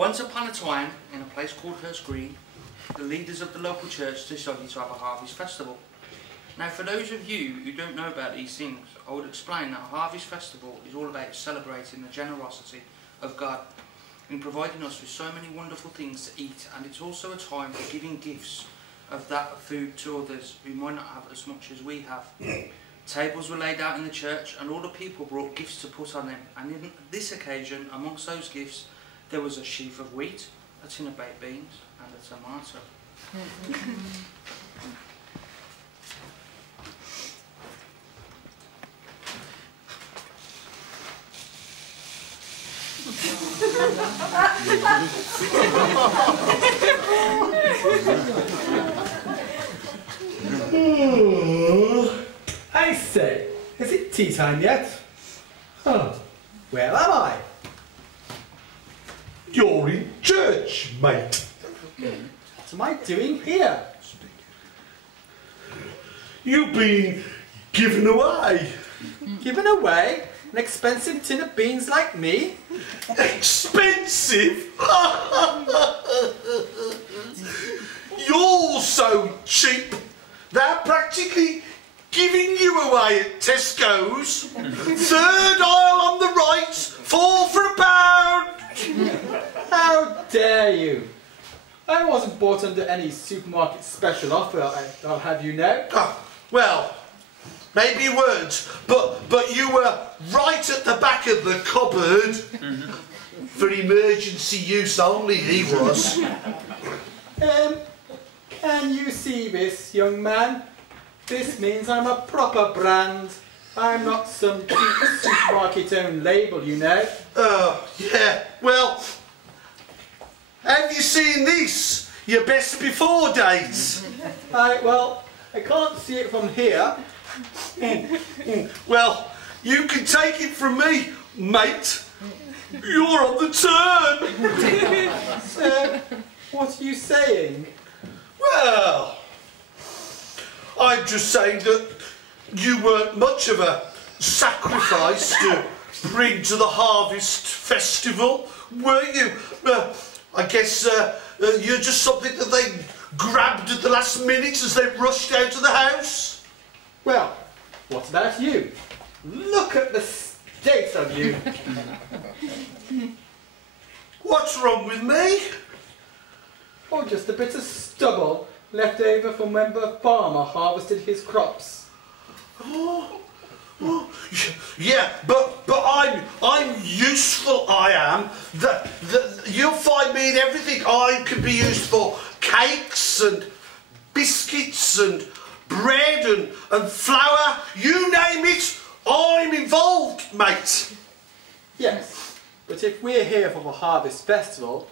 Once upon a time, in a place called Hurst Green, the leaders of the local church decided to have a harvest festival. Now, for those of you who don't know about these things, I would explain that a harvest festival is all about celebrating the generosity of God in providing us with so many wonderful things to eat, and it's also a time for giving gifts of that food to others who might not have as much as we have. Tables were laid out in the church and all the people brought gifts to put on them, and in this occasion, amongst those gifts, there was a sheaf of wheat, a tin of baked beans and a tomato. I say, is it tea time yet? Oh, where am I? You're in church, mate. What am I doing here? You've been given away. Given away? An expensive tin of beans like me? Expensive? You're so cheap. They're practically giving you away at Tesco's. Third aisle on the right, 4 for £1. How dare you? I wasn't bought under any supermarket special offer, I'll have you know. Oh, well, maybe you weren't, but you were right at the back of the cupboard. For emergency use only, he was. Can you see this, young man? This means I'm a proper brand. I'm not some cheap supermarket-owned label, you know. Oh, yeah, well, have you seen this? Your best before date? Well, I can't see it from here. Well, you can take it from me, mate. You're on the turn. What are you saying? Well, I'm just saying that you weren't much of a sacrifice to bring to the harvest festival, were you? I guess you're just something that they grabbed at the last minute as they rushed out of the house. Well, what about you? Look at the state of you. What's wrong with me? Or just a bit of stubble left over from when the farmer harvested his crops. Yeah, but I'm useful. I am. You'll find me in everything. I can be used for cakes and biscuits and bread and flour. You name it, I'm involved, mate. Yes, but if we're here for the harvest festival,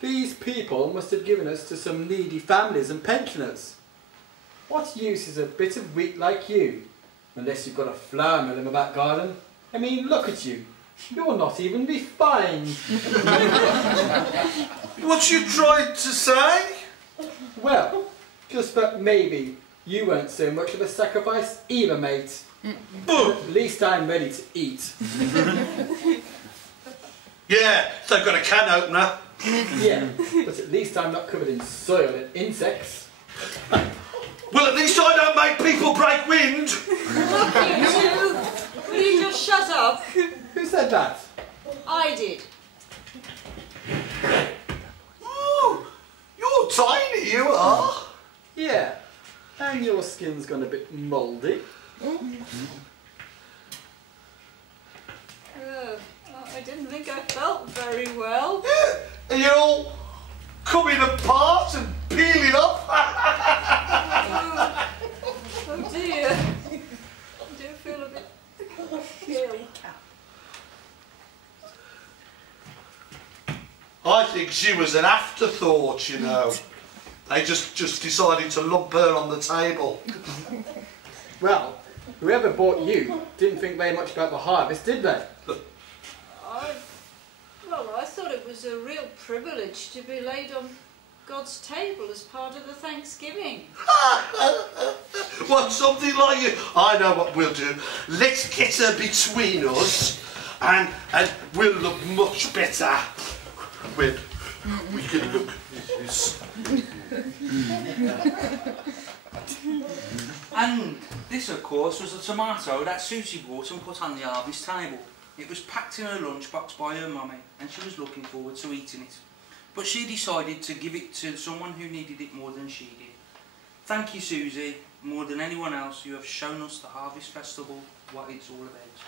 these people must have given us to some needy families and pensioners. What use is a bit of wheat like you? Unless you've got a flour mill in the back garden. I mean, look at you. You're not even refined. What you tried to say? Well, just that maybe you weren't so much of a sacrifice either, mate. At least I'm ready to eat. Yeah, they've got a can opener. Yeah, but at least I'm not covered in soil and insects. Well, at least I don't make people break wind. You two, will you just shut up? Who said that? I did. Ooh, you're tiny, you are. Yeah, and your skin's gone a bit mouldy. I didn't think I felt very well. Yeah, and you're all coming apart and peeling up. Oh dear. I do feel a bit ill. I think she was an afterthought, you know. They just decided to lump her on the table. Well, whoever bought you didn't think very much about the harvest, did they? I thought it was a real privilege to be laid on God's table as part of the Thanksgiving. What, something like you? I know what we'll do. Let's get her between us and we'll look much better. With We can look at this. And this, of course, was a tomato that Susie bought and put on the harvest table. It was packed in her lunchbox by her mummy, and she was looking forward to eating it. But she decided to give it to someone who needed it more than she did. Thank you, Susie. More than anyone else, you have shown us the Harvest Festival, what it's all about.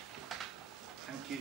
Thank you.